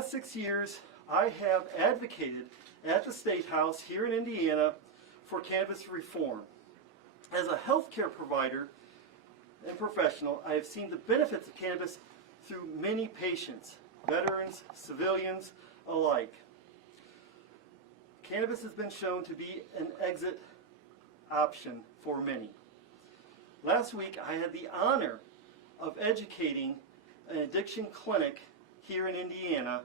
last 6 years, I have advocated at the State House here in Indiana for cannabis reform. As a healthcare provider and professional, I have seen the benefits of cannabis through many patients, veterans, civilians alike. Cannabis has been shown to be an exit option for many. Last week, I had the honor of educating an addiction clinic here in Indiana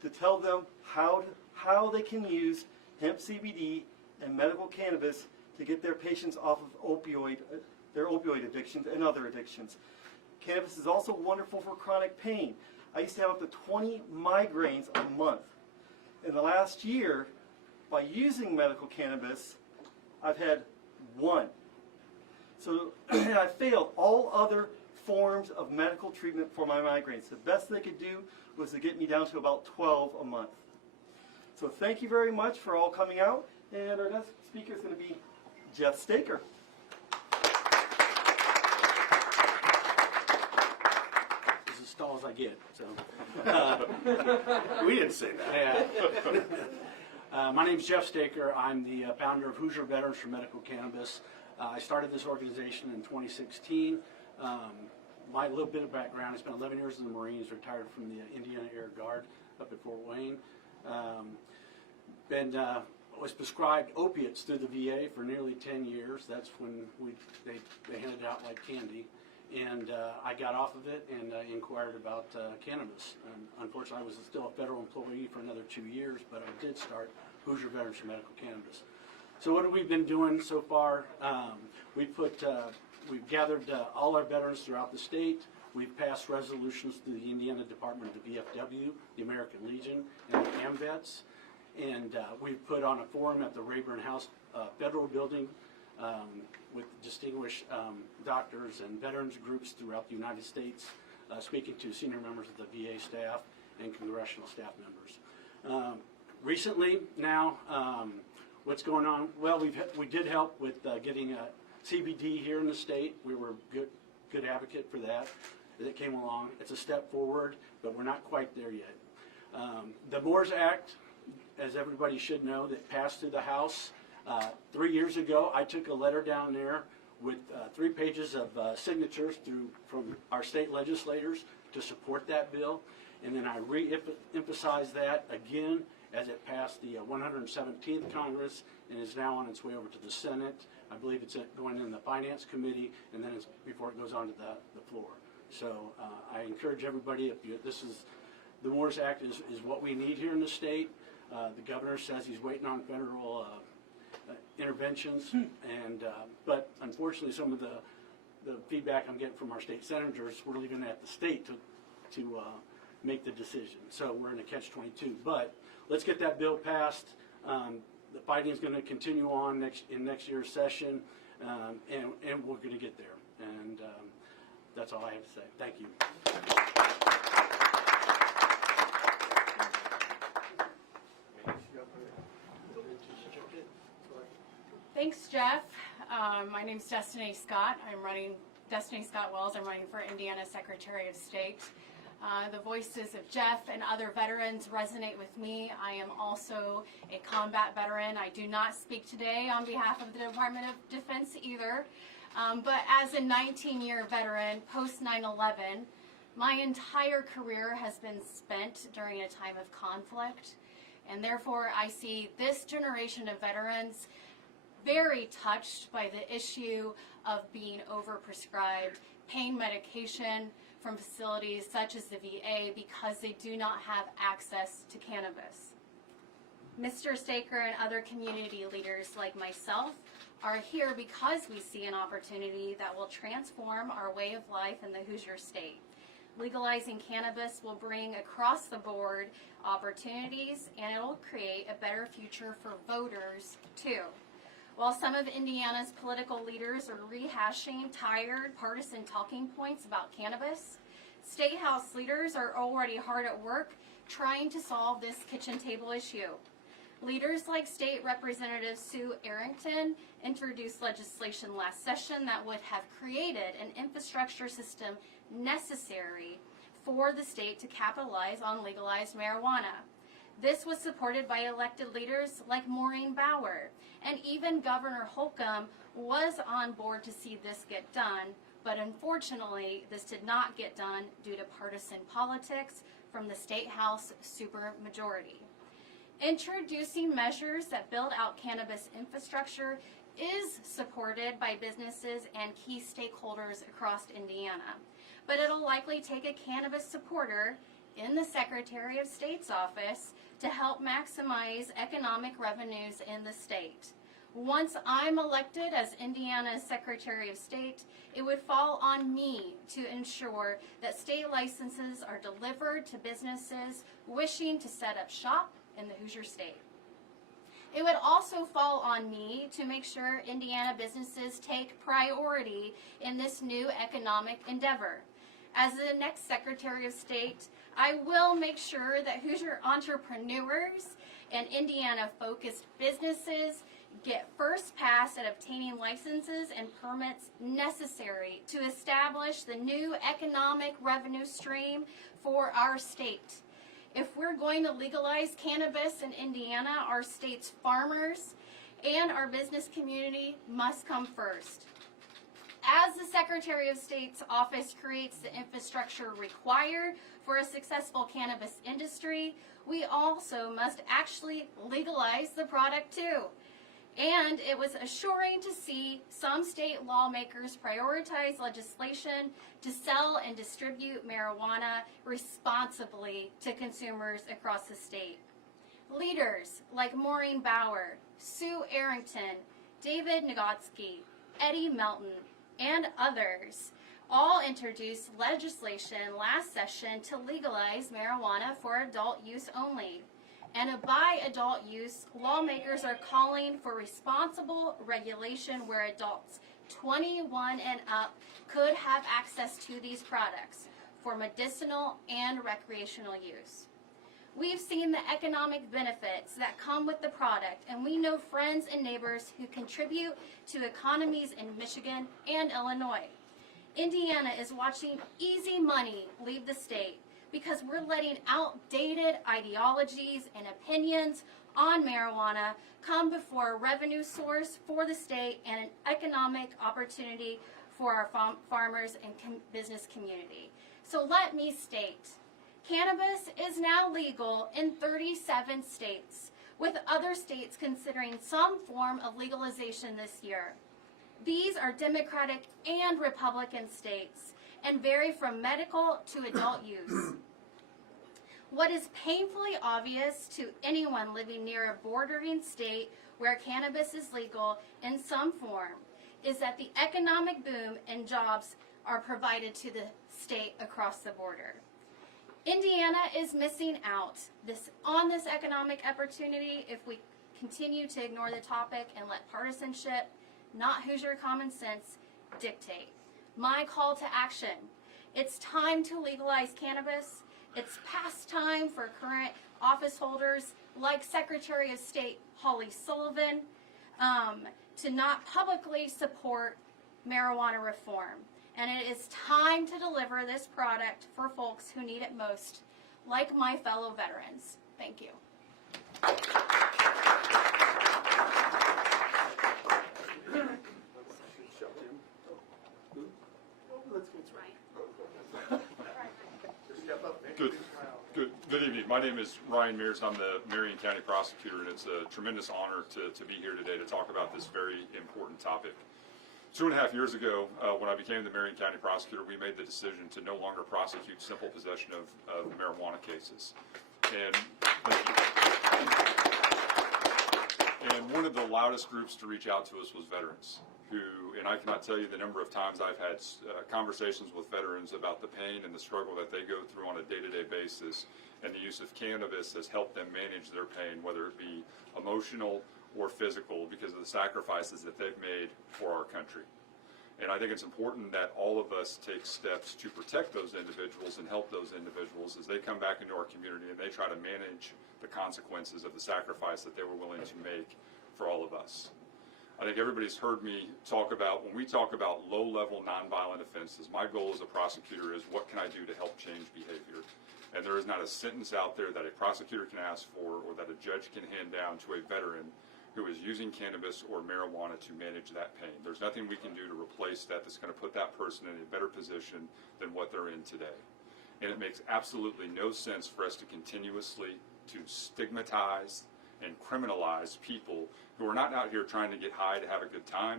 to tell them how they can use hemp CBD and medical cannabis to get their patients off of their opioid addictions and other addictions. Cannabis is also wonderful for chronic pain. I used to have up to 20 migraines a month. In the last year, by using medical cannabis, I've had 1. So I failed all other forms of medical treatment for my migraines. The best they could do was to get me down to about 12 a month. So thank you very much for all coming out, and our next speaker is going to be Jeff Staker. This is as tall as I get, so. We didn't say that. Yeah. My name is Jeff Staker. I'm the founder of Hoosier Veterans for Medical Cannabis. I started this organization in 2016. My little bit of background, I spent 11 years in the Marines, retired from the Indiana Air Guard up at Fort Wayne. Was prescribed opiates through the VA for nearly 10 years. That's when they handed it out like candy. And I got off of it and inquired about cannabis. Unfortunately, I was still a federal employee for another 2 years, but I did start Hoosier Veterans for Medical Cannabis. So what have we been doing so far? We've gathered all our veterans throughout the state. We've passed resolutions through the Indiana Department of the VFW, the American Legion, and the AMVETS. And we've put on a forum at the Rayburn House Federal Building with distinguished doctors and veterans groups throughout the United States, speaking to senior members of the VA staff and congressional staff members. Recently now, what's going on? Well, we did help with getting CBD here in the state. We were good advocate for that. It came along. It's a step forward, but we're not quite there yet. The MORES Act, as everybody should know, that passed through the House 3 years ago. I took a letter down there with 3 pages of signatures from our state legislators to support that bill, and then I re-emphasized that again as it passed the 117th Congress and is now on its way over to the Senate. I believe it's going in the Finance Committee, and then before it goes on to the floor. So I encourage everybody, the MORES Act is what we need here in the state. The governor says he's waiting on federal interventions, but unfortunately some of the feedback I'm getting from our state senators, we're leaving it at the state to make the decision. So we're in a catch-22. But let's get that bill passed. The fighting is going to continue on in next year's session, and we're going to get there. And that's all I have to say. Thank you. Thanks, Jeff. My name's Destiny Scott. Destiny Scott Wells. I'm running for Indiana Secretary of State. The voices of Jeff and other veterans resonate with me. I am also a combat veteran. I do not speak today on behalf of the Department of Defense either. But as a 19-year veteran, post 9/11, my entire career has been spent during a time of conflict. And therefore, I see this generation of veterans very touched by the issue of being overprescribed pain medication from facilities such as the VA because they do not have access to cannabis. Mr. Staker and other community leaders like myself are here because we see an opportunity that will transform our way of life in the Hoosier State. Legalizing cannabis will bring across the board opportunities, and it will create a better future for voters too. While some of Indiana's political leaders are rehashing tired partisan talking points about cannabis, State House leaders are already hard at work trying to solve this kitchen table issue. Leaders like State Representative Sue Arrington introduced legislation last session that would have created an infrastructure system necessary for the state to capitalize on legalized marijuana. This was supported by elected leaders like Maureen Bauer, and even Governor Holcomb was on board to see this get done, but unfortunately this did not get done due to partisan politics from the State House supermajority. Introducing measures that build out cannabis infrastructure is supported by businesses and key stakeholders across Indiana, but it'll likely take a cannabis supporter in the Secretary of State's office to help maximize economic revenues in the state. Once I'm elected as Indiana's Secretary of State, it would fall on me to ensure that state licenses are delivered to businesses wishing to set up shop in the Hoosier State. It would also fall on me to make sure Indiana businesses take priority in this new economic endeavor. As the next Secretary of State, I will make sure that Hoosier entrepreneurs and Indiana-focused businesses get first pass at obtaining licenses and permits necessary to establish the new economic revenue stream for our state. If we're going to legalize cannabis in Indiana, our state's farmers and our business community must come first. As the Secretary of State's office creates the infrastructure required for a successful cannabis industry, we also must actually legalize the product too. And it was assuring to see some state lawmakers prioritize legislation to sell and distribute marijuana responsibly to consumers across the state. Leaders like Maureen Bauer, Sue Arrington, David Nagotsky, Eddie Melton, and others all introduced legislation last session to legalize marijuana for adult use only. And by adult use, lawmakers are calling for responsible regulation where adults 21 and up could have access to these products for medicinal and recreational use. We've seen the economic benefits that come with the product, and we know friends and neighbors who contribute to economies in Michigan and Illinois. Indiana is watching easy money leave the state because we're letting outdated ideologies and opinions on marijuana come before a revenue source for the state and an economic opportunity for our farmers and business community. So let me state, cannabis is now legal in 37 states, with other states considering some form of legalization this year. These are Democratic and Republican states and vary from medical to adult use. What is painfully obvious to anyone living near a bordering state where cannabis is legal in some form is that the economic boom and jobs are provided to the state across the border. Indiana is missing out on this economic opportunity if we continue to ignore the topic and let partisanship, not Hoosier common sense, dictate. My call to action: it's time to legalize cannabis. It's past time for current office holders like Secretary of State Holly Sullivan to not publicly support marijuana reform. And it is time to deliver this product for folks who need it most, like my fellow veterans. Thank you. Good evening. My name is Ryan Mears. I'm the Marion County Prosecutor, and it's a tremendous honor to be here today to talk about this very important topic. 2.5 years ago, when I became the Marion County Prosecutor, we made the decision to no longer prosecute simple possession of marijuana cases. And one of the loudest groups to reach out to us was veterans, and I cannot tell you the number of times I've had conversations with veterans about the pain and the struggle that they go through on a day-to-day basis, and the use of cannabis has helped them manage their pain, whether it be emotional or physical, because of the sacrifices that they've made for our country. And I think it's important that all of us take steps to protect those individuals and help those individuals as they come back into our community and they try to manage the consequences of the sacrifice that they were willing to make for all of us. I think everybody's heard me talk about, when we talk about low-level nonviolent offenses, my goal as a prosecutor is what can I do to help change behavior? And there is not a sentence out there that a prosecutor can ask for or that a judge can hand down to a veteran who is using cannabis or marijuana to manage that pain. There's nothing we can do to replace that that's going to put that person in a better position than what they're in today. And it makes absolutely no sense for us to continuously to stigmatize and criminalize people who are not out here trying to get high to have a good time,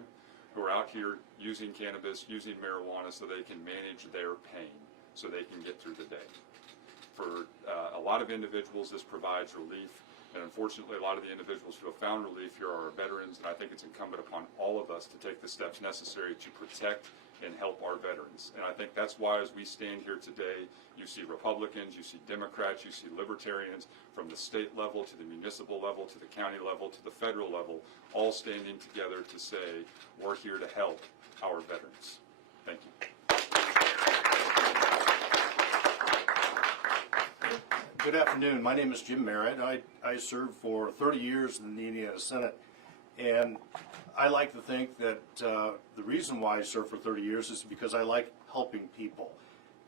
who are out here using cannabis, using marijuana so they can manage their pain, so they can get through the day. For a lot of individuals, this provides relief, and unfortunately, a lot of the individuals who have found relief here are our veterans, and I think it's incumbent upon all of us to take the steps necessary to protect and help our veterans. And I think that's why, as we stand here today, you see Republicans, you see Democrats, you see Libertarians, from the state level to the municipal level to the county level to the federal level, all standing together to say, we're here to help our veterans. Thank you. Good afternoon. My name is Jim Merritt. I served for 30 years in the Indiana Senate, and I like to think that the reason why I served for 30 years is because I like helping people,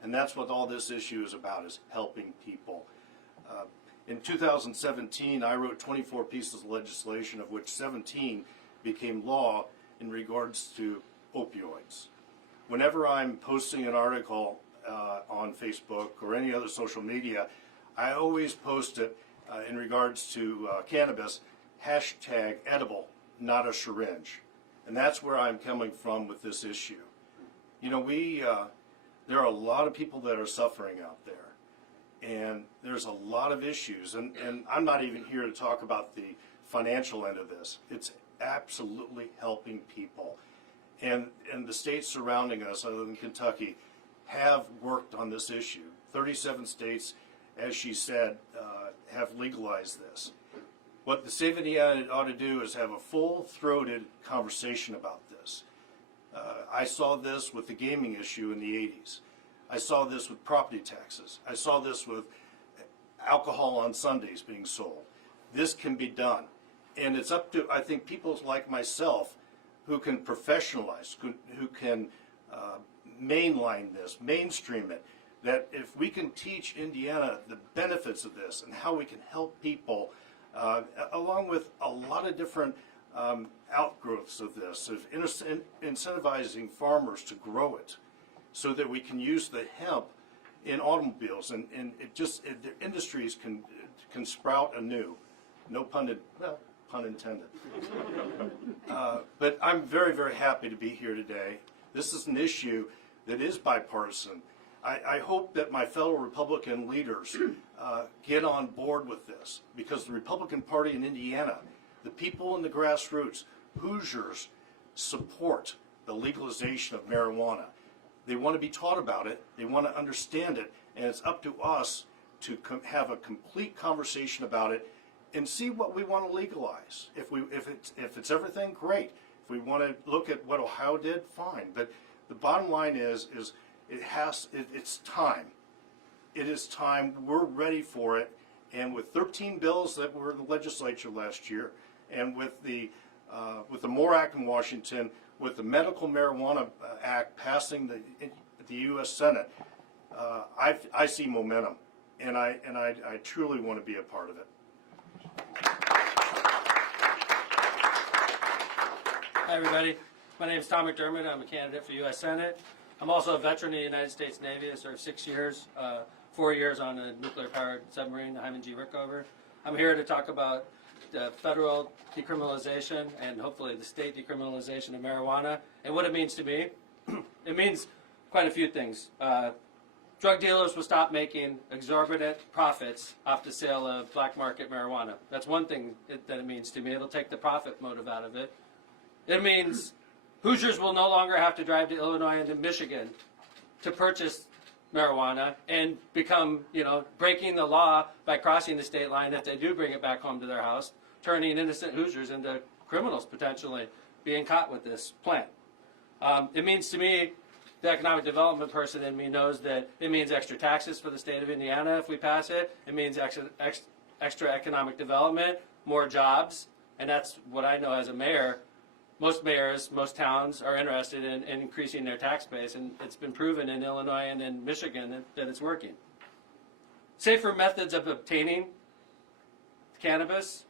and that's what all this issue is about, is helping people. In 2017, I wrote 24 pieces of legislation, of which 17 became law in regards to opioids. Whenever I'm posting an article on Facebook or any other social media, I always post it in regards to cannabis, hashtag edible, not a syringe. And that's where I'm coming from with this issue. You know, there are a lot of people that are suffering out there, and there's a lot of issues, and I'm not even here to talk about the financial end of this. It's absolutely helping people. And the states surrounding us, other than Kentucky, have worked on this issue. 37 states, as she said, have legalized this. What the state of Indiana ought to do is have a full-throated conversation about this. I saw this with the gaming issue in the 80s. I saw this with property taxes. I saw this with alcohol on Sundays being sold. This can be done. And it's up to, I think, people like myself who can professionalize, who can mainline this, mainstream it, that if we can teach Indiana the benefits of this and how we can help people, along with a lot of different outgrowths of this, of incentivizing farmers to grow it so that we can use the hemp in automobiles, and the industries can sprout anew. No pun intended. But I'm very, very happy to be here today. This is an issue that is bipartisan. I hope that my fellow Republican leaders get on board with this, because the Republican Party in Indiana, the people in the grassroots, Hoosiers, support the legalization of marijuana. They want to be taught about it, they want to understand it, and it's up to us to have a complete conversation about it and see what we want to legalize. If it's everything, great. If we want to look at what Ohio did, fine. But the bottom line is it's time. It is time. We're ready for it. And with 13 bills that were in the legislature last year, and with the MORE Act in Washington, with the Medical Marijuana Act passing the U.S. Senate, I see momentum, and I truly want to be a part of it. Hi everybody, my name is Tom Mcdermott. I'm a candidate for U.S. Senate. I'm also a veteran of the United States Navy. I served 6 years, 4 years on a nuclear-powered submarine, the Hyman G. Rickover. I'm here to talk about the federal decriminalization and hopefully the state decriminalization of marijuana and what it means to me. It means quite a few things. Drug dealers will stop making exorbitant profits off the sale of black market marijuana. That's one thing that it means to me. It'll take the profit motive out of it. It means Hoosiers will no longer have to drive to Illinois and to Michigan to purchase marijuana and become, breaking the law by crossing the state line if they do bring it back home to their house, turning innocent Hoosiers into criminals potentially being caught with this plant. It means to me, the economic development person in me knows that it means extra taxes for the state of Indiana if we pass it. It means extra economic development, more jobs, and that's what I know as a mayor. most mayors, most towns are interested in increasing their tax base, and it's been proven in Illinois and in Michigan that it's working. Safer methods of obtaining cannabis.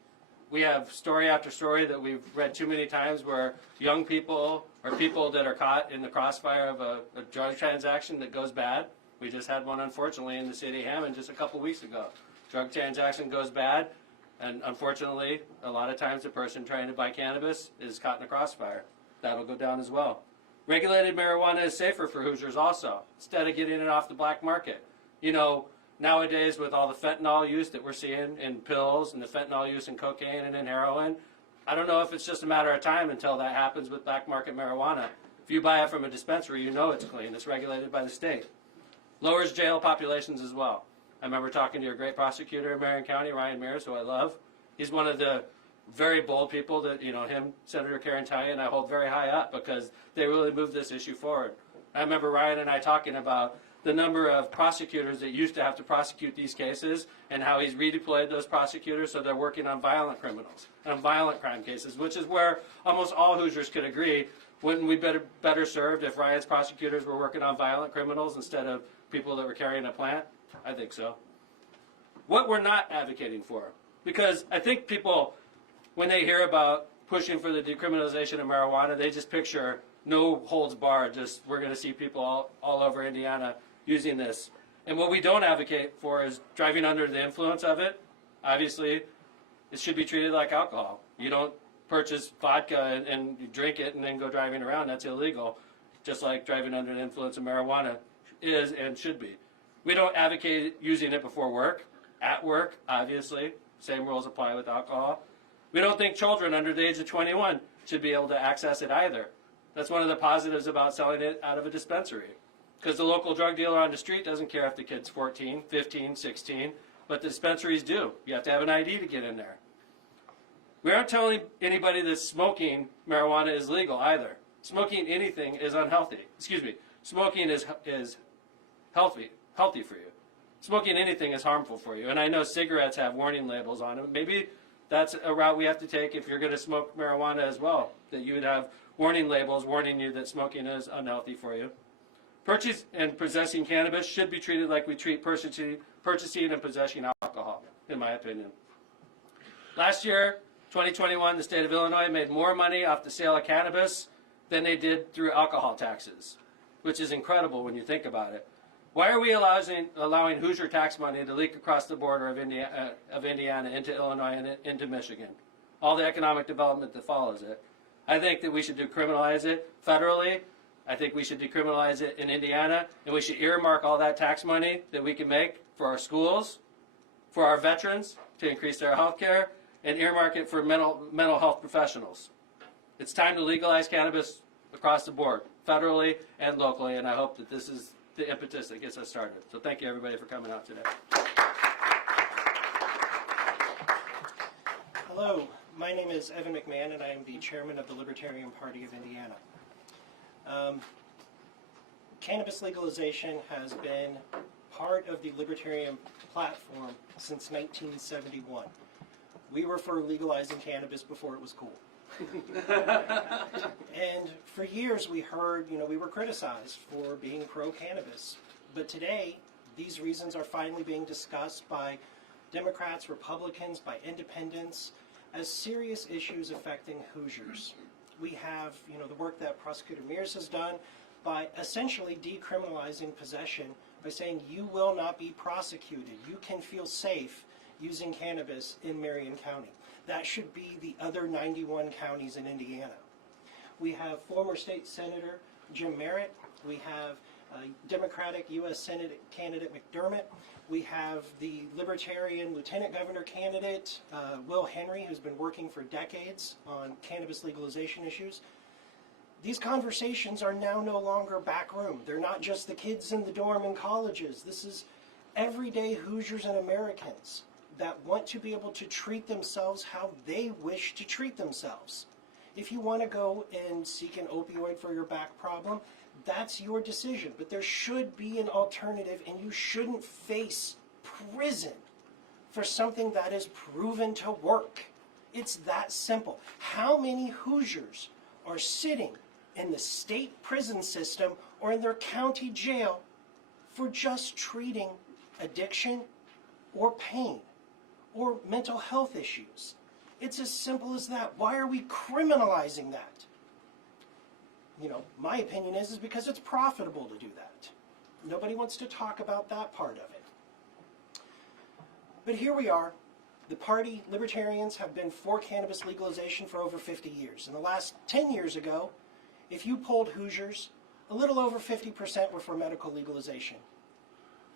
We have story after story that we've read too many times where young people or people that are caught in the crossfire of a drug transaction that goes bad. We just had one, unfortunately, in the city of Hammond just a couple weeks ago. Drug transaction goes bad, and unfortunately, a lot of times the person trying to buy cannabis is caught in a crossfire. That'll go down as well. Regulated marijuana is safer for Hoosiers also, instead of getting it off the black market. You know, nowadays with all the fentanyl use that we're seeing in pills and the fentanyl use in cocaine and in heroin, I don't know if it's just a matter of time until that happens with black market marijuana. If you buy it from a dispensary, you know it's clean. It's regulated by the state. Lowers jail populations as well. I remember talking to your great prosecutor in Marion County, Ryan Mears, who I love. He's one of the very bold people that, you know, him, Senator Karen Tye, and I hold very high up because they really moved this issue forward. I remember Ryan and I talking about the number of prosecutors that used to have to prosecute these cases and how he's redeployed those prosecutors so they're working on violent criminals and violent crime cases, which is where almost all Hoosiers could agree. Wouldn't we better served if Ryan's prosecutors were working on violent criminals instead of people that were carrying a plant? I think so. What we're not advocating for, because I think people, when they hear about pushing for the decriminalization of marijuana, they just picture no holds barred, just we're going to see people all over Indiana using this. And what we don't advocate for is driving under the influence of it. Obviously, it should be treated like alcohol. You don't purchase vodka and you drink it and then go driving around. That's illegal, just like driving under the influence of marijuana is and should be. We don't advocate using it before work. At work, obviously, same rules apply with alcohol. We don't think children under the age of 21 should be able to access it either. That's one of the positives about selling it out of a dispensary. Because the local drug dealer on the street doesn't care if the kid's 14, 15, 16, but the dispensaries do. You have to have an ID to get in there. We aren't telling anybody that smoking marijuana is legal either. Smoking anything is unhealthy. Excuse me. Smoking is healthy for you. Smoking anything is harmful for you. And I know cigarettes have warning labels on them. Maybe that's a route we have to take if you're going to smoke marijuana as well, that you would have warning labels warning you that smoking is unhealthy for you. Purchase and possessing cannabis should be treated like we treat purchasing and possessing alcohol, in my opinion. Last year, 2021, the state of Illinois made more money off the sale of cannabis than they did through alcohol taxes, which is incredible when you think about it. Why are we allowing Hoosier tax money to leak across the border of Indiana into Illinois and into Michigan? All the economic development that follows it. I think that we should decriminalize it federally. I think we should decriminalize it in Indiana, and we should earmark all that tax money that we can make for our schools, for our veterans to increase their health care, and earmark it for mental health professionals. It's time to legalize cannabis across the board, federally and locally, and I hope that this is the impetus that gets us started. So thank you, everybody, for coming out today. Hello, my name is Evan McMahon, and I am the chairman of the Libertarian Party of Indiana. Cannabis legalization has been part of the Libertarian platform since 1971. We were for legalizing cannabis before it was cool. And for years we heard, we were criticized for being pro-cannabis. But today, these reasons are finally being discussed by Democrats, Republicans, by independents, as serious issues affecting Hoosiers. We have, the work that Prosecutor Mears has done by essentially decriminalizing possession by saying you will not be prosecuted. You can feel safe using cannabis in Marion County. That should be the other 91 counties in Indiana. We have former state senator Jim Merritt. We have Democratic U.S. Senate candidate Mcdermott. We have the Libertarian Lieutenant Governor candidate Will Henry, who's been working for decades on cannabis legalization issues. These conversations are now no longer backroom. They're not just the kids in the dorm and colleges. This is everyday Hoosiers and Americans that want to be able to treat themselves how they wish to treat themselves. If you want to go and seek an opioid for your back problem, that's your decision. But there should be an alternative, and you shouldn't face prison for something that is proven to work. It's that simple. How many Hoosiers are sitting in the state prison system or in their county jail for just treating addiction or pain or mental health issues. It's as simple as that. Why are we criminalizing that? You know, my opinion is because it's profitable to do that. Nobody wants to talk about that part of it. But here we are. The party, libertarians, have been for cannabis legalization for over 50 years. In the last 10 years ago, if you polled Hoosiers, a little over 50% were for medical legalization.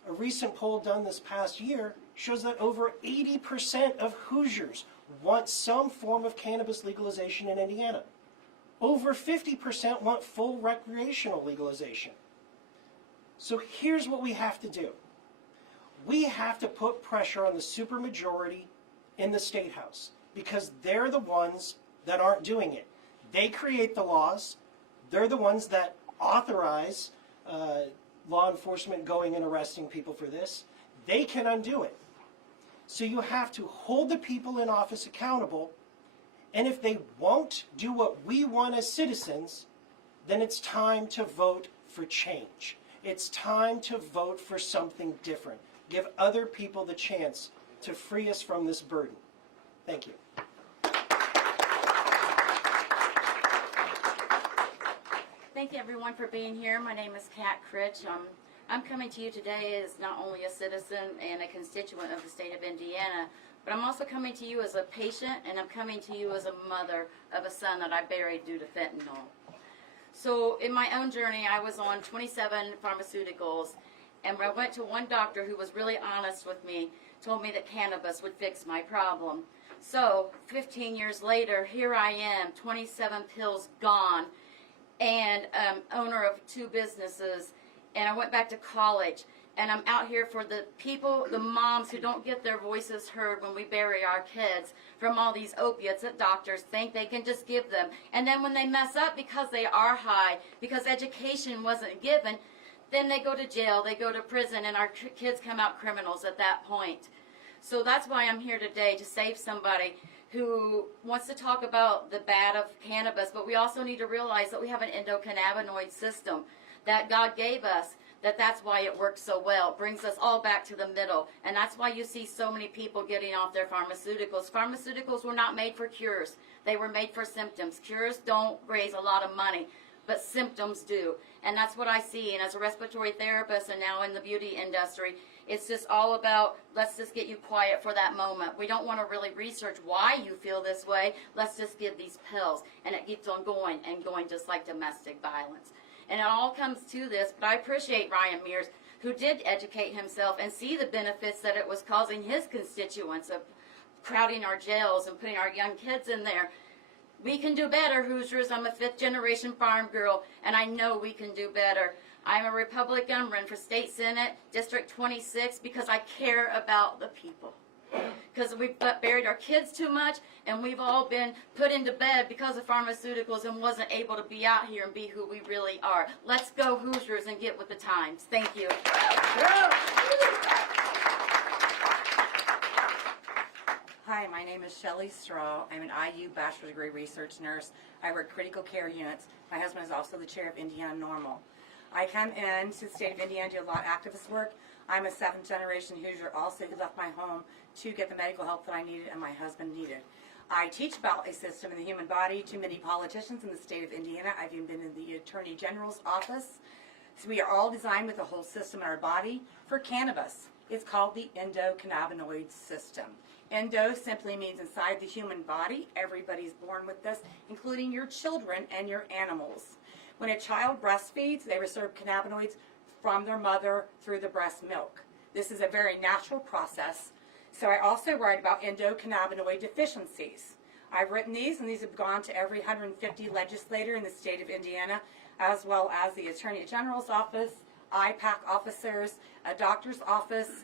A recent poll done this past year shows that over 80% of Hoosiers want some form of cannabis legalization in Indiana. Over 50% want full recreational legalization. So here's what we have to do. We have to put pressure on the supermajority in the State House because they're the ones that aren't doing it. They create the laws. They're the ones that authorize law enforcement going and arresting people for this. They can undo it. So you have to hold the people in office accountable, and if they won't do what we want as citizens, then it's time to vote for change. It's time to vote for something different. Give other people the chance to free us from this burden. Thank you. Thank you everyone for being here. My name is Kat Critch. I'm coming to you today as not only a citizen and a constituent of the state of Indiana, but I'm also coming to you as a patient, and I'm coming to you as a mother of a son that I buried due to fentanyl. So in my own journey, I was on 27 pharmaceuticals, and when I went to one doctor who was really honest with me, told me that cannabis would fix my problem. So 15 years later, here I am, 27 pills gone, and owner of 2 businesses, and I went back to college, and I'm out here for the people, the moms who don't get their voices heard when we bury our kids from all these opiates that doctors think they can just give them. And then when they mess up because they are high, because education wasn't given, then they go to jail, they go to prison, and our kids come out criminals at that point. So that's why I'm here today, to save somebody who wants to talk about the bad of cannabis, but we also need to realize that we have an endocannabinoid system that God gave us, that's why it works so well. It brings us all back to the middle, and that's why you see so many people getting off their pharmaceuticals. Pharmaceuticals were not made for cures. They were made for symptoms. Cures don't raise a lot of money, but symptoms do, and that's what I see. And as a respiratory therapist and now in the beauty industry, it's just all about, let's just get you quiet for that moment. We don't want to really research why you feel this way. Let's just give these pills, and it keeps on going and going, just like domestic violence. And it all comes to this, but I appreciate Ryan Mears, who did educate himself and see the benefits that it was causing his constituents of crowding our jails and putting our young kids in there. We can do better, Hoosiers. I'm a 5th-generation farm girl, and I know we can do better. I'm a Republican, running for State Senate, District 26, because I care about the people. Because we've buried our kids too much, and we've all been put into bed because of pharmaceuticals and wasn't able to be out here and be who we really are. Let's go, Hoosiers, and get with the times. Thank you. Hi, my name is Shelley Straw. I'm an IU bachelor's degree research nurse. I work critical care units. My husband is also the chair of Indiana Normal. I come in to the state of Indiana to do a lot of activist work. I'm a 7th-generation Hoosier also who left my home to get the medical help that I needed and my husband needed. I teach about a system in the human body to many politicians in the state of Indiana. I've even been in the Attorney General's office. So we are all designed with a whole system in our body for cannabis. It's called the endocannabinoid system. Endo simply means inside the human body. Everybody's born with this, including your children and your animals. When a child breastfeeds, they receive cannabinoids from their mother through the breast milk. This is a very natural process. So I also write about endocannabinoid deficiencies. I've written these, and these have gone to every 150 legislator in the state of Indiana, as well as the Attorney General's office, IPAC officers, a doctor's office,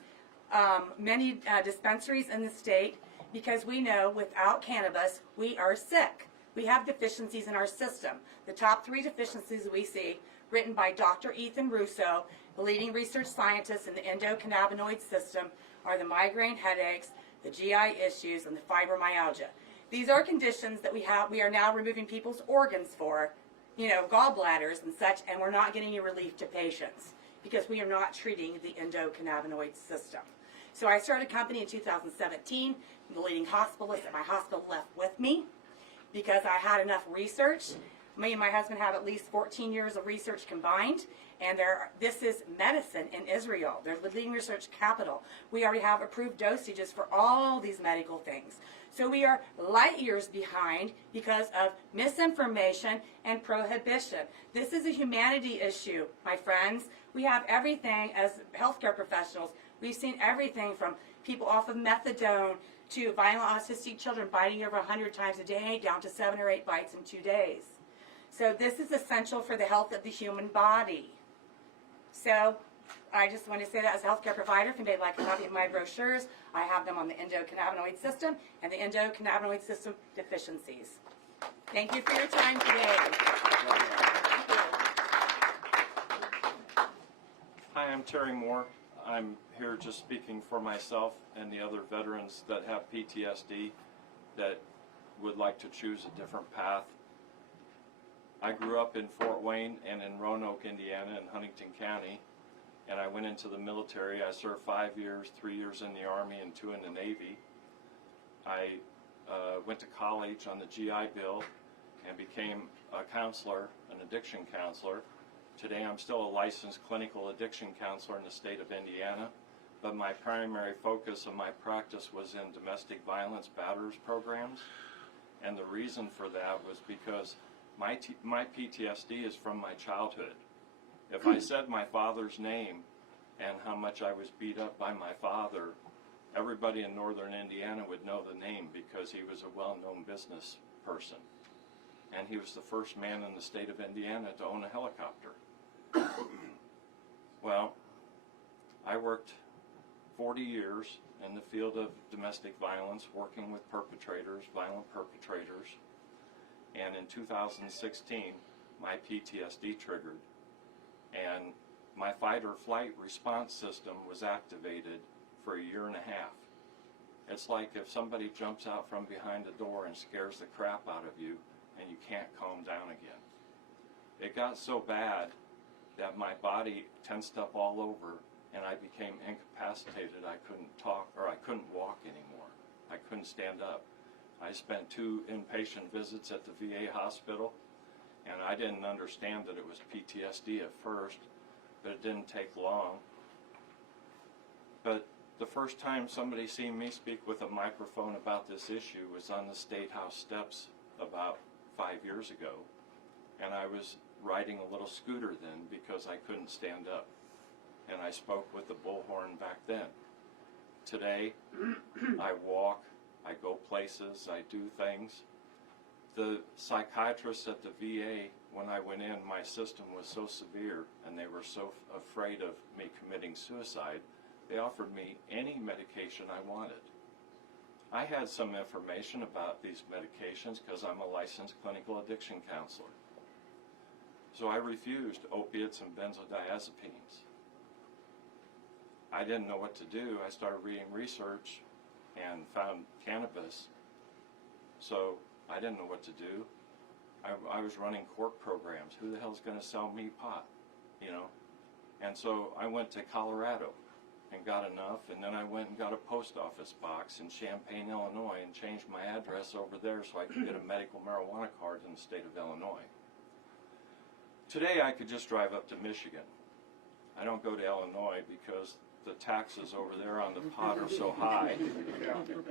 many dispensaries in the state, because we know without cannabis, we are sick. We have deficiencies in our system. The top 3 deficiencies we see, written by Dr. Ethan Russo, the leading research scientist in the endocannabinoid system, are the migraine headaches, the GI issues, and the fibromyalgia. These are conditions that we are now removing people's organs for, gallbladders and such, and we're not getting any relief to patients because we are not treating the endocannabinoid system. So I started a company in 2017. The leading hospitalist at my hospital left with me because I had enough research. Me and my husband have at least 14 years of research combined, and this is medicine in Israel. They're the leading research capital. We already have approved dosages for all these medical things. So we are light years behind because of misinformation and prohibition. This is a humanity issue, my friends. We have everything as healthcare professionals. We've seen everything from people off of methadone to violent autistic children biting over 100 times a day down to 7 or 8 bites in 2 days. So this is essential for the health of the human body. So I just want to say that as a healthcare provider, if anybody would like a copy of my brochures, I have them on the endocannabinoid system and the endocannabinoid system deficiencies. Thank you for your time today. Hi, I'm Terry Moore. I'm here just speaking for myself and the other veterans that have PTSD that would like to choose a different path. I grew up in Fort Wayne and in Roanoke, Indiana, in Huntington County, and I went into the military. I served 5 years, 3 years in the Army and 2 in the Navy. I went to college on the GI Bill and became a counselor, an addiction counselor. Today I'm still a licensed clinical addiction counselor in the state of Indiana, but my primary focus of my practice was in domestic violence batterers programs, and the reason for that was because my PTSD is from my childhood. If I said my father's name and how much I was beat up by my father, everybody in northern Indiana would know the name because he was a well-known business person. And he was the first man in the state of Indiana to own a helicopter. Well, I worked 40 years in the field of domestic violence, working with perpetrators, violent perpetrators. And in 2016, my PTSD triggered, and my fight or flight response system was activated for a year and a half. It's like if somebody jumps out from behind a door and scares the crap out of you, and you can't calm down again. It got so bad that my body tensed up all over, and I became incapacitated. I couldn't talk, or I couldn't walk anymore. I couldn't stand up. I spent 2 inpatient visits at the VA hospital, and I didn't understand that it was PTSD at first, but it didn't take long. But the first time somebody seen me speak with a microphone about this issue was on the State House steps about 5 years ago, and I was riding a little scooter then because I couldn't stand up, and I spoke with the bullhorn back then. Today, I walk, I go places, I do things. The psychiatrists at the VA, when I went in, my system was so severe and they were so afraid of me committing suicide, they offered me any medication I wanted. I had some information about these medications because I'm a licensed clinical addiction counselor. So I refused opiates and benzodiazepines. I didn't know what to do. I started reading research and found cannabis. So I didn't know what to do. I was running court programs. Who the hell's going to sell me pot, you know? And so I went to Colorado and got enough, and then I went and got a post office box in Champaign, Illinois, and changed my address over there so I could get a medical marijuana card in the state of Illinois. Today I could just drive up to Michigan. I don't go to Illinois because the taxes over there on the pot are so high.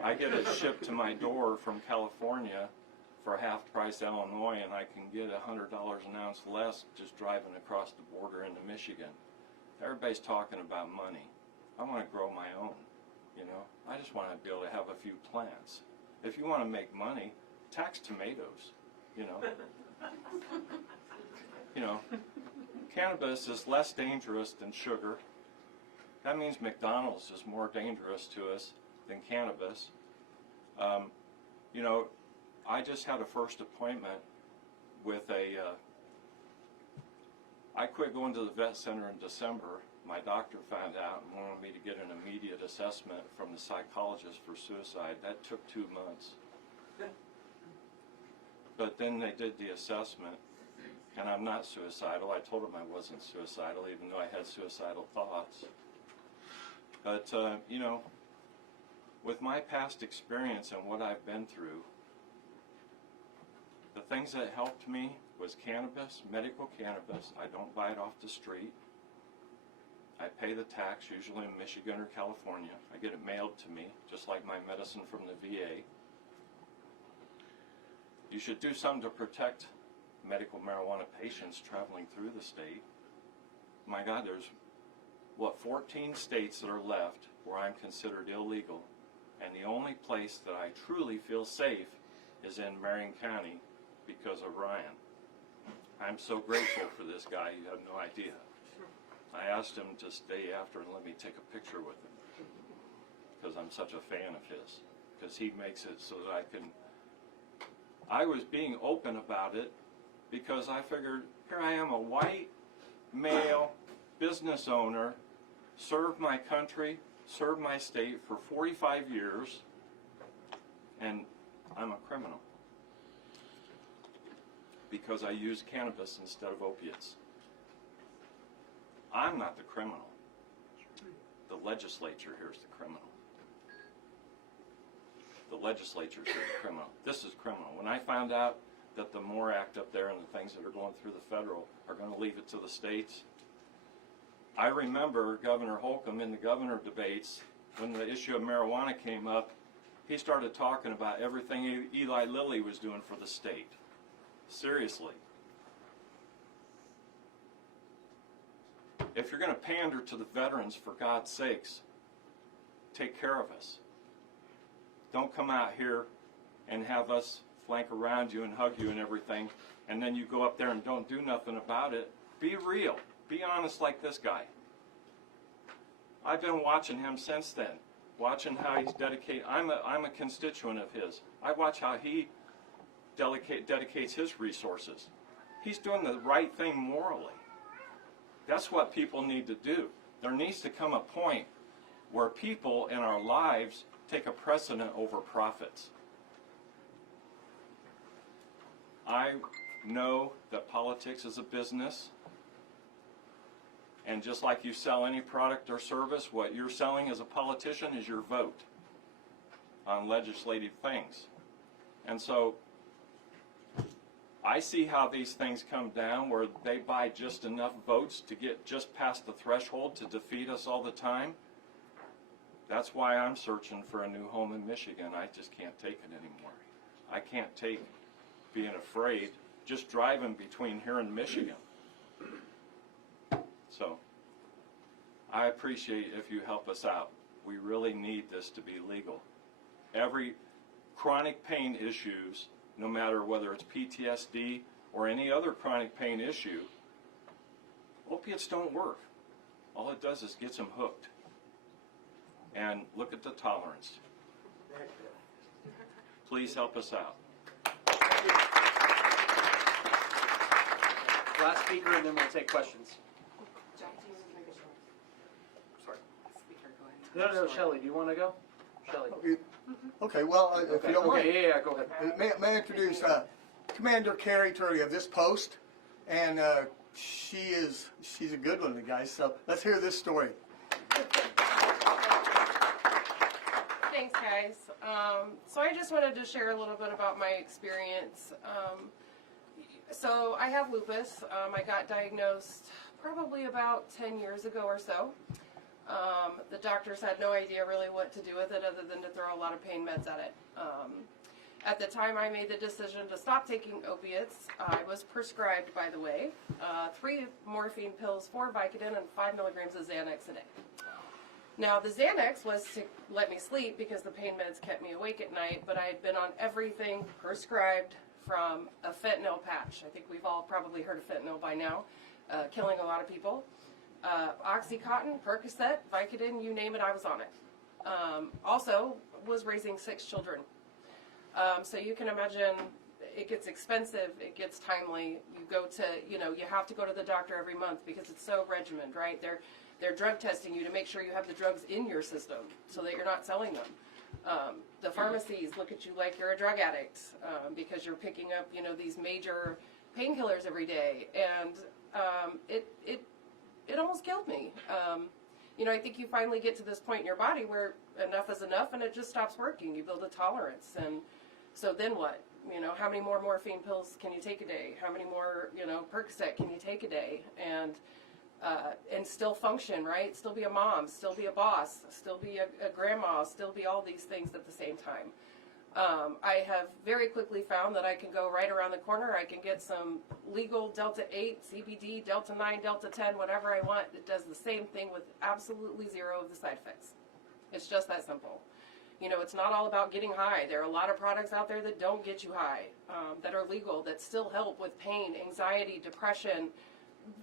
I get it shipped to my door from California for half price Illinois, and I can get $100 an ounce less just driving across the border into Michigan. Everybody's talking about money. I want to grow my own, you know. I just want to be able to have a few plants. If you want to make money, tax tomatoes, you know. You know, cannabis is less dangerous than sugar. That means McDonald's is more dangerous to us than cannabis. You know, I just had a first appointment with I quit going to the vet center in December. My doctor found out and wanted me to get an immediate assessment from the psychologist for suicide. That took 2 months. But then they did the assessment, and I'm not suicidal. I told them I wasn't suicidal, even though I had suicidal thoughts. But, you know, with my past experience and what I've been through, the things that helped me was cannabis, medical cannabis. I don't buy it off the street. I pay the tax, usually in Michigan or California. I get it mailed to me, just like my medicine from the VA. You should do something to protect medical marijuana patients traveling through the state. My God, there's, what, 14 states that are left where I'm considered illegal. And the only place that I truly feel safe is in Marion County because of Ryan. I'm so grateful for this guy, you have no idea. I asked him to stay after and let me take a picture with him because I'm such a fan of his, because he makes it so that I can. I was being open about it because I figured, here I am, a white male business owner, served my country, served my state for 45 years, and I'm a criminal because I use cannabis instead of opiates. I'm not the criminal. The legislature here is the criminal. The legislature is the criminal. This is criminal. When I found out that the MORE Act up there and the things that are going through the federal are going to leave it to the states, I remember Governor Holcomb in the governor debates, when the issue of marijuana came up, he started talking about everything Eli Lilly was doing for the state. Seriously. If you're going to pander to the veterans, for God's sakes, take care of us. Don't come out here and have us flank around you and hug you and everything, and then you go up there and don't do nothing about it. Be real. Be honest like this guy. I've been watching him since then, watching how he's dedicated. I'm a constituent of his. I watch how he dedicates his resources. He's doing the right thing morally. That's what people need to do. There needs to come a point where people in our lives take a precedent over profits. I know that politics is a business, and just like you sell any product or service, what you're selling as a politician is your vote on legislative things. And so I see how these things come down where they buy just enough votes to get just past the threshold to defeat us all the time. That's why I'm searching for a new home in Michigan. I just can't take it anymore. I can't take being afraid just driving between here and Michigan. So I appreciate if you help us out. We really need this to be legal. Every chronic pain issues, no matter whether it's PTSD or any other chronic pain issue, opiates don't work. All it does is gets them hooked. And look at the tolerance. Please help us out. Last speaker, and then we'll take questions. Sorry. No, Shelley, do you want to go? Shelley. Okay, well, if you don't mind. Okay, yeah, go ahead. May I introduce Commander Carrie Turley of this post, and she's a good one, guys. So let's hear this story. Thanks, guys. So I just wanted to share a little bit about my experience. So I have lupus. I got diagnosed probably about 10 years ago or so. The doctors had no idea really what to do with it other than to throw a lot of pain meds at it. At the time I made the decision to stop taking opiates, I was prescribed, by the way, 3 morphine pills, 4 Vicodin, and 5 milligrams of Xanax a day. Now the Xanax was to let me sleep because the pain meds kept me awake at night, but I had been on everything prescribed from a fentanyl patch. I think we've all probably heard of fentanyl by now, killing a lot of people. Oxycontin, Percocet, Vicodin, you name it, I was on it. Also was raising 6 children. So you can imagine it gets expensive, it gets timely. You go to, you have to go to the doctor every month because it's so regimented, right? They're drug testing you to make sure you have the drugs in your system so that you're not selling them. The pharmacies look at you like you're a drug addict because you're picking up, these major painkillers every day, and it almost killed me. I think you finally get to this point in your body where enough is enough, and it just stops working. You build a tolerance, and so then what? How many more morphine pills can you take a day? How many more, Percocet can you take a day? And still function, right? Still be a mom, still be a boss, still be a grandma, still be all these things at the same time. I have very quickly found that I can go right around the corner. I can get some legal Delta 8, CBD, Delta 9, Delta 10, whatever I want. It does the same thing with absolutely zero of the side effects. It's just that simple. It's not all about getting high. There are a lot of products out there that don't get you high, that are legal, that still help with pain, anxiety, depression.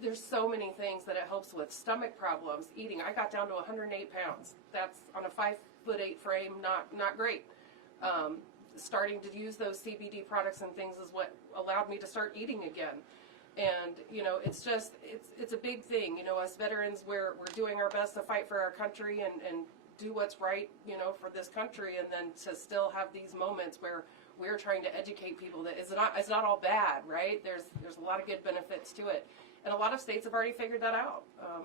There's so many things that it helps with. Stomach problems, eating. I got down to 108 pounds. That's on a 5'8" frame, not great. Starting to use those CBD products and things is what allowed me to start eating again. And, it's a big thing. Us veterans, we're doing our best to fight for our country and do what's right, for this country, and then to still have these moments where we're trying to educate people that it's not all bad, right? There's a lot of good benefits to it. And a lot of states have already figured that out.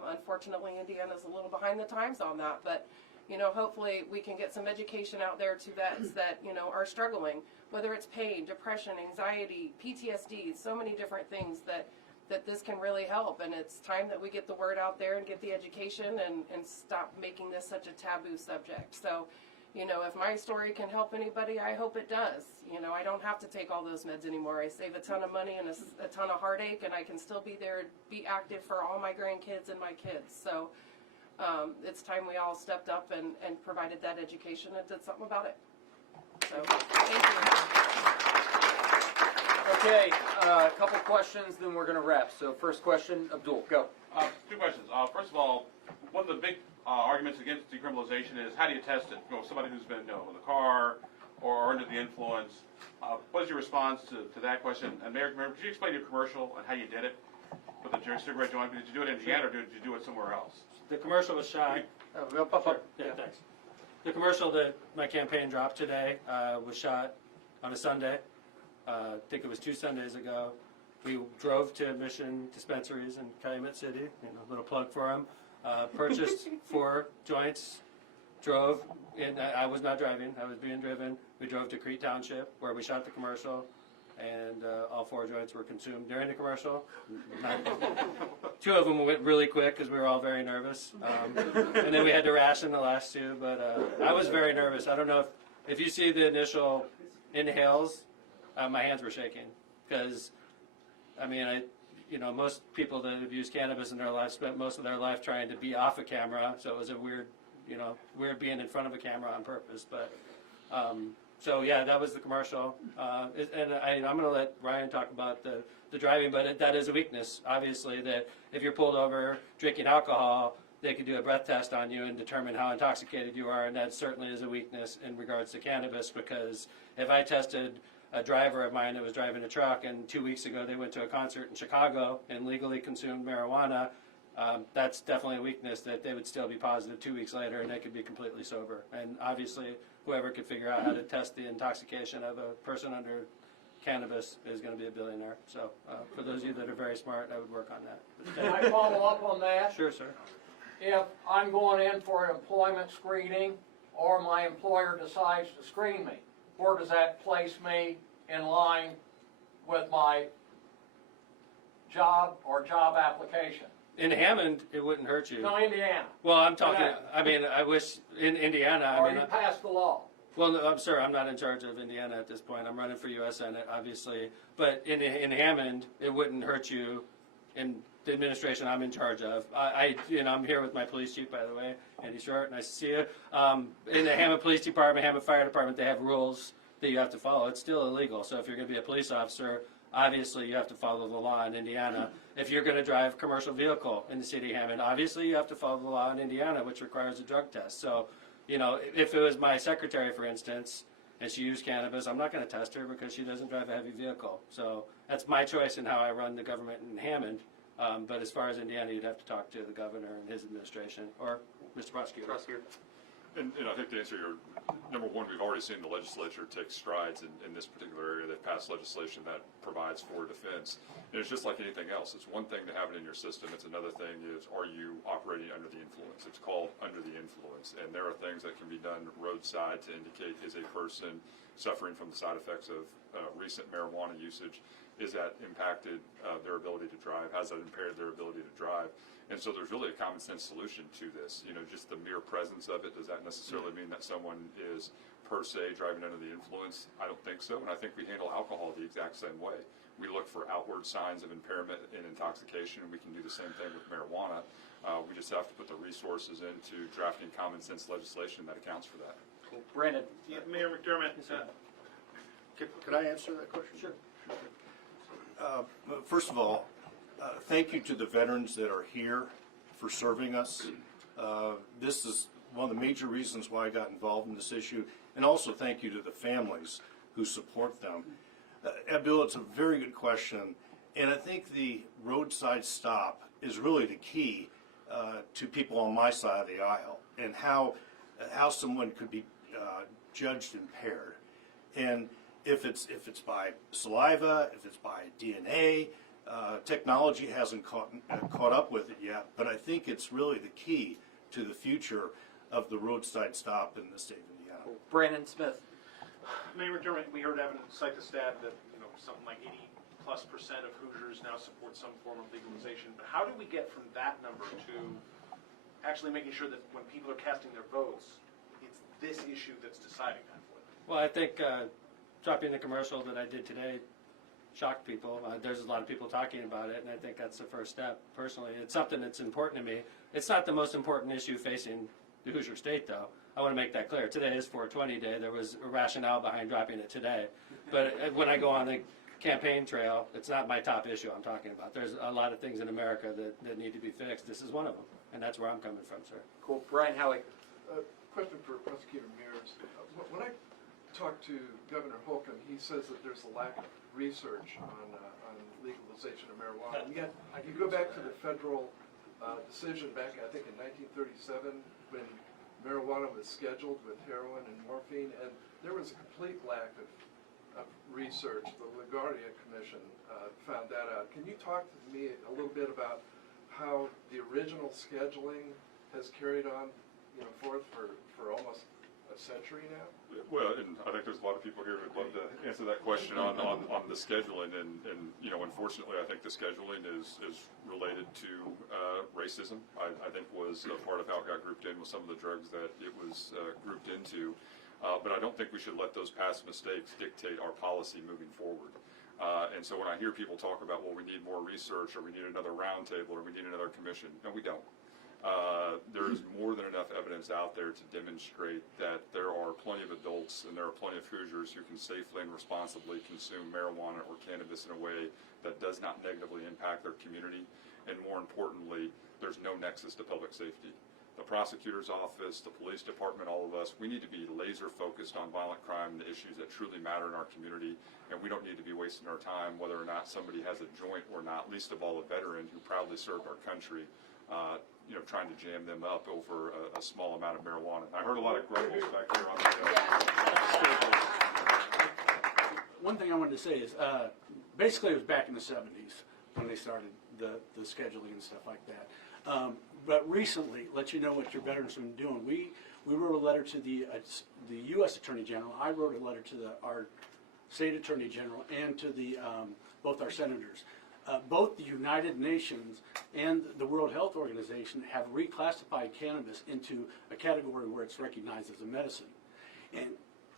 Unfortunately, Indiana's a little behind the times on that, but hopefully we can get some education out there to vets that are struggling, whether it's pain, depression, anxiety, PTSD, so many different things that this can really help. And it's time that we get the word out there and get the education and stop making this such a taboo subject. So, if my story can help anybody, I hope it does. I don't have to take all those meds anymore. I save a ton of money and a ton of heartache, and I can still be there and be active for all my grandkids and my kids. So it's time we all stepped up and provided that education and did something about it. So, thank you. Okay, a couple questions, then we're going to wrap. So first question, Abdul, go. Two questions. First of all, one of the big arguments against decriminalization is how do you test it? Somebody who's been in the car or under the influence. What is your response to that question? And Mayor, could you explain your commercial and how you did it with the cigarette joint? Did you do it in Indiana or did you do it somewhere else? The commercial was shot. Yeah, thanks. The commercial that my campaign dropped today was shot on a Sunday. I think it was 2 Sundays ago. We drove to Mission Dispensaries in Calumet City, a little plug for them. Purchased 4 joints, drove, and I was not driving, I was being driven. We drove to Crete Township where we shot the commercial, and all 4 joints were consumed during the commercial. 2 of them went really quick because we were all very nervous. And then we had to ration the last 2, but I was very nervous. I don't know if you see the initial inhales, my hands were shaking because, most people that have used cannabis in their life spent most of their life trying to be off a camera, so it was a weird being in front of a camera on purpose. But so yeah, that was the commercial, and I'm going to let Ryan talk about the driving, but that is a weakness, obviously, that if you're pulled over drinking alcohol, they could do a breath test on you and determine how intoxicated you are, and that certainly is a weakness in regards to cannabis, because if I tested a driver of mine that was driving a truck, and 2 weeks ago they went to a concert in Chicago and legally consumed marijuana, that's definitely a weakness, that they would still be positive 2 weeks later and they could be completely sober. And obviously, whoever could figure out how to test the intoxication of a person under cannabis is going to be a billionaire. So for those of you that are very smart, I would work on that. Can I follow up on that? Sure, sir. If I'm going in for an employment screening, or my employer decides to screen me, where does that place me in line with my job or job application? In Hammond, it wouldn't hurt you. No, Indiana. Well, I'm talking, I wish in Indiana. Or you passed the law. Well, no, I'm sorry, I'm not in charge of Indiana at this point. I'm running for U.S. Senate, obviously. But in Hammond, it wouldn't hurt you in the administration I'm in charge of. I'm here with my police chief, by the way, Andy Short. Nice to see you. In the Hammond Police Department, Hammond Fire Department, they have rules that you have to follow. It's still illegal. So if you're going to be a police officer, obviously you have to follow the law in Indiana. If you're going to drive a commercial vehicle in the city of Hammond, obviously you have to follow the law in Indiana, which requires a drug test. So, if it was my secretary, for instance, and she used cannabis, I'm not going to test her because she doesn't drive a heavy vehicle. So that's my choice in how I run the government in Hammond. But as far as Indiana, you'd have to talk to the governor and his administration, or Mr. Prosecutor. And I think to answer your, number one, we've already seen the legislature take strides in this particular area. They've passed legislation that provides for defense. And it's just like anything else. It's one thing to have it in your system. It's another thing is, are you operating under the influence? It's called under the influence. And there are things that can be done roadside to indicate, is a person suffering from the side effects of recent marijuana usage? Is that impacted their ability to drive? Has that impaired their ability to drive? And so there's really a common sense solution to this. You know, just the mere presence of it, does that necessarily mean that someone is per se driving under the influence? I don't think so, and I think we handle alcohol the exact same way. We look for outward signs of impairment and intoxication, and we can do the same thing with marijuana. We just have to put the resources into drafting common sense legislation that accounts for that. Cool. Brandon. Yeah, Mayor McDermott, Could I answer that question? Sure. First of all, thank you to the veterans that are here for serving us. This is one of the major reasons why I got involved in this issue, and also thank you to the families who support them. Abdul, it's a very good question, and I think the roadside stop is really the key to people on my side of the aisle, and how someone could be judged impaired. And if it's by saliva, if it's by DNA, technology hasn't caught up with it yet, but I think it's really the key to the future of the roadside stop in the state of Indiana. Cool. Brandon Smith. Mayor McDermott, we heard evidence cite the stat that something like 80+% of Hoosiers now support some form of legalization. But how do we get from that number to actually making sure that when people are casting their votes, it's this issue that's deciding that for them? Well, I think dropping the commercial that I did today shocked people. There's a lot of people talking about it, and I think that's the first step. Personally, it's something that's important to me. It's not the most important issue facing the Hoosier State, though. I want to make that clear. Today is 420 Day. There was a rationale behind dropping it today. But when I go on the campaign trail, it's not my top issue I'm talking about. There's a lot of things in America that need to be fixed. This is one of them, and that's where I'm coming from, sir. Cool. Brian Howie. Question for Prosecutor Mears. When I talked to Governor Holcomb, he says that there's a lack of research on legalization of marijuana. And yet, you go back to the federal decision back, I think, in 1937, when marijuana was scheduled with heroin and morphine, and there was a complete lack of research. The LaGuardia Commission found that out. Can you talk to me a little bit about how the original scheduling has carried on, forth for almost a century now? Well, and I think there's a lot of people here who'd love to answer that question on the scheduling, and unfortunately, I think the scheduling is related to racism. I think was a part of how it got grouped in with some of the drugs that it was grouped into. But I don't think we should let those past mistakes dictate our policy moving forward. And so when I hear people talk about, well, we need more research, or we need another roundtable, or we need another commission, no, we don't. There's more than enough evidence out there to demonstrate that there are plenty of adults and there are plenty of Hoosiers who can safely and responsibly consume marijuana or cannabis in a way that does not negatively impact their community. And more importantly, there's no nexus to public safety. The prosecutor's office, the police department, all of us, we need to be laser focused on violent crime and the issues that truly matter in our community. And we don't need to be wasting our time whether or not somebody has a joint or not, least of all a veteran who proudly served our country. Trying to jam them up over a small amount of marijuana. I heard a lot of grumbles back here on the One thing I wanted to say is, basically it was back in the 70s when they started the scheduling and stuff like that. But recently, let you know what your veterans have been doing. We wrote a letter to the U.S. Attorney General. I wrote a letter to our State Attorney General and to both our senators. Both the United Nations and the World Health Organization have reclassified cannabis into a category where it's recognized as a medicine. And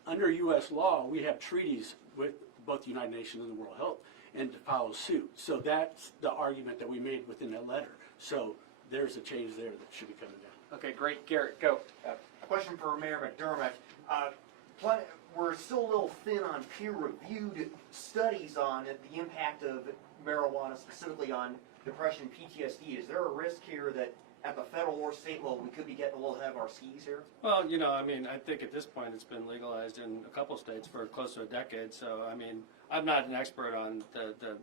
under U.S. law, we have treaties with both the United Nations and the World Health and to follow suit. So that's the argument that we made within that letter. So there's a change there that should be coming down. Okay, great. Garrett, go. Question for Mayor McDermott. We're still a little thin on peer-reviewed studies on the impact of marijuana, specifically on depression and PTSD. Is there a risk here that at the federal or state level we could be getting a little ahead of our skis here? Well, I think at this point it's been legalized in a couple states for close to a decade. So, I'm not an expert on the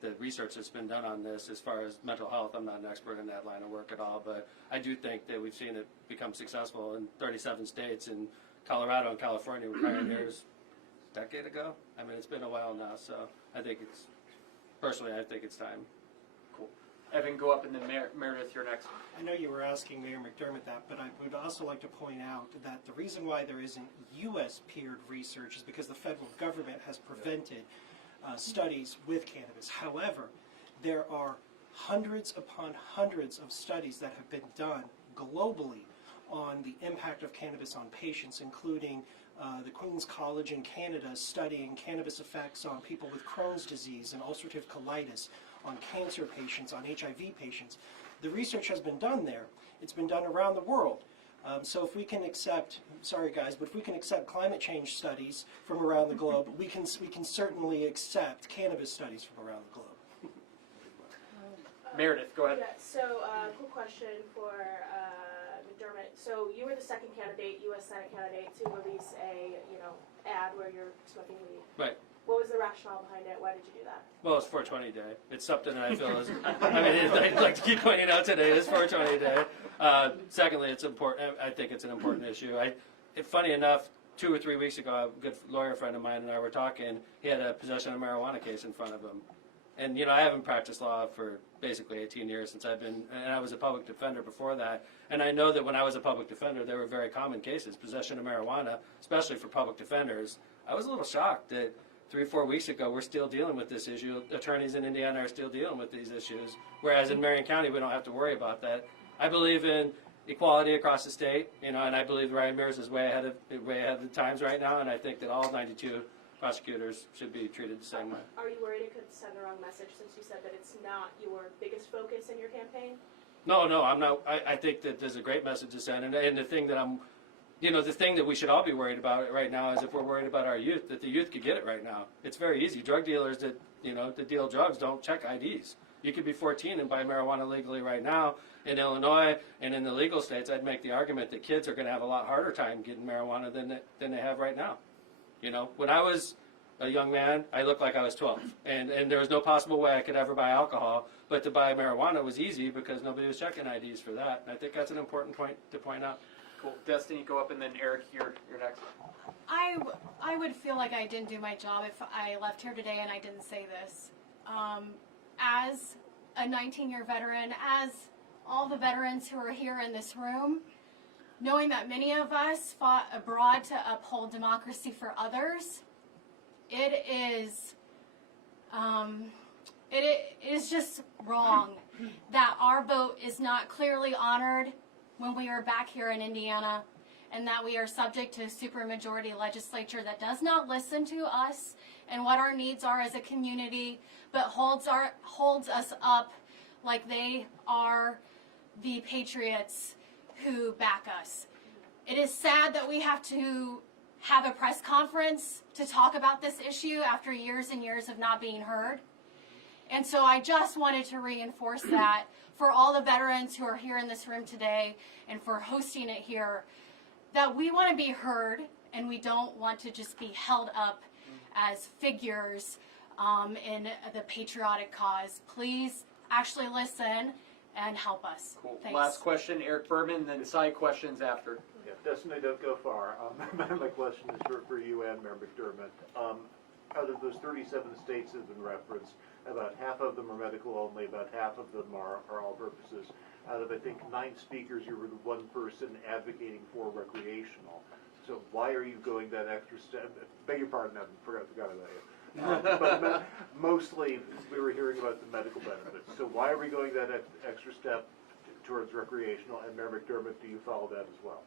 the research that's been done on this as far as mental health. I'm not an expert in that line of work at all, but I do think that we've seen it become successful in 37 states, and Colorado and California were pioneers a decade ago. I mean, it's been a while now, so I think personally, I think it's time. Cool. Evan, go up, and then Meredith, you're next. I know you were asking Mayor McDermott that, but I would also like to point out that the reason why there isn't U.S. peered research is because the federal government has prevented studies with cannabis. However, there are hundreds upon hundreds of studies that have been done globally on the impact of cannabis on patients, including the Queen's College in Canada studying cannabis effects on people with Crohn's disease and ulcerative colitis, on cancer patients, on HIV patients. The research has been done there. It's been done around the world. So if we can accept, sorry guys, but if we can accept climate change studies from around the globe, we can certainly accept cannabis studies from around the globe. Meredith, go ahead. Yeah, so quick question for McDermott. So you were the second candidate, U.S. Senate candidate, to release a ad where you're smoking weed. Right. What was the rationale behind it? Why did you do that? Well, it's 420 Day. It's something that I feel is, I mean, I'd like to keep pointing out today, it's 420 Day. Secondly, it's important. I think it's an important issue. Funny enough, 2 or 3 weeks ago, a good lawyer friend of mine and I were talking. He had a possession of marijuana case in front of him. And, I haven't practiced law for basically 18 years since and I was a public defender before that. And I know that when I was a public defender, there were very common cases, possession of marijuana, especially for public defenders. I was a little shocked that 3 or 4 weeks ago, we're still dealing with this issue. Attorneys in Indiana are still dealing with these issues, whereas in Marion County, we don't have to worry about that. I believe in equality across the state, and I believe Ryan Mears is way ahead of the times right now, and I think that all 92 prosecutors should be treated the same way. Are you worried it could send the wrong message since you said that it's not your biggest focus in your campaign? No, I'm not. I think that there's a great message to send, and the thing that the thing that we should all be worried about right now is if we're worried about our youth, that the youth could get it right now. It's very easy. Drug dealers that deal drugs don't check IDs. You could be 14 and buy marijuana legally right now. In Illinois and in the legal states, I'd make the argument that kids are going to have a lot harder time getting marijuana than they have right now. When I was a young man, I looked like I was 12, and there was no possible way I could ever buy alcohol, but to buy marijuana was easy because nobody was checking IDs for that. And I think that's an important point to point out. Cool. Destiny, go up, and then Eric, you're next. I would feel like I didn't do my job if I left here today and I didn't say this. As a 19-year veteran, as all the veterans who are here in this room, knowing that many of us fought abroad to uphold democracy for others, it is just wrong that our vote is not clearly honored when we are back here in Indiana, and that we are subject to a supermajority legislature that does not listen to us and what our needs are as a community, but holds us up like they are the patriots who back us. It is sad that we have to have a press conference to talk about this issue after years and years of not being heard. And so I just wanted to reinforce that for all the veterans who are here in this room today and for hosting it here, that we want to be heard and we don't want to just be held up as figures in the patriotic cause. Please actually listen and help us. Cool. Thanks. Last question, Eric Berman, then side questions after. Yeah, Destiny, don't go far. My question is for you and Mayor McDermott. Out of those 37 states that have been referenced, about half of them are medical only, about half of them are all purposes. Out of, I think, 9 speakers, you were the one person advocating for recreational. So why are you going that extra step? Beg your pardon, I forgot about you. But mostly, we were hearing about the medical benefits. So why are we going that extra step towards recreational? And Mayor McDermott, do you follow that as well?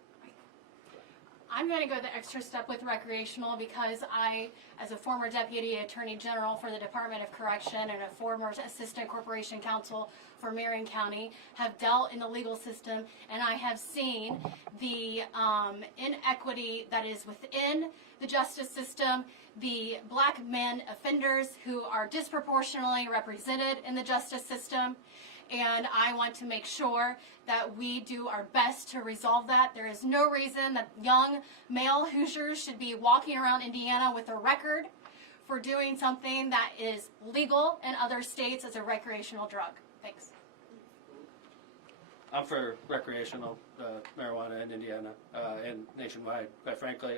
I'm going to go the extra step with recreational because I, as a former Deputy Attorney General for the Department of Correction and a former Assistant Corporation Counsel for Marion County, have dealt in the legal system, and I have seen the inequity that is within the justice system, the black men offenders who are disproportionately represented in the justice system, and I want to make sure that we do our best to resolve that. There is no reason that young male Hoosiers should be walking around Indiana with a record for doing something that is legal in other states as a recreational drug. Thanks. I'm for recreational marijuana in Indiana and nationwide, quite frankly.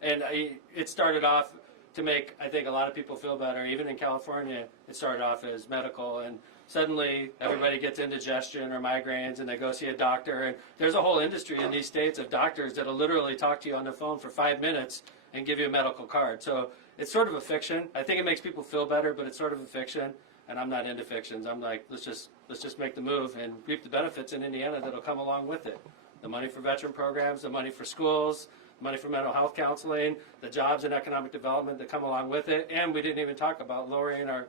It started off to make, I think, a lot of people feel better. Even in California, it started off as medical, and suddenly everybody gets indigestion or migraines, and they go see a doctor. And there's a whole industry in these states of doctors that'll literally talk to you on the phone for 5 minutes and give you a medical card. So it's sort of a fiction. I think it makes people feel better, but it's sort of a fiction. And I'm not into fictions. I'm like, let's just make the move and reap the benefits in Indiana that'll come along with it. The money for veteran programs, the money for schools, money for mental health counseling, the jobs and economic development that come along with it. And we didn't even talk about lowering our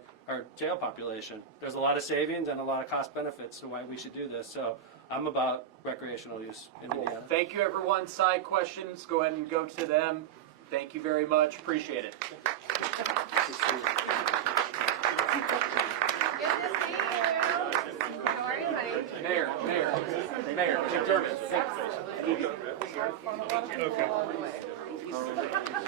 jail population. There's a lot of savings and a lot of cost benefits to why we should do this. So I'm about recreational use in Indiana. Thank you, everyone. Side questions, go ahead and go to them. Thank you very much. Appreciate it. Mayor, Mcdermott. Okay.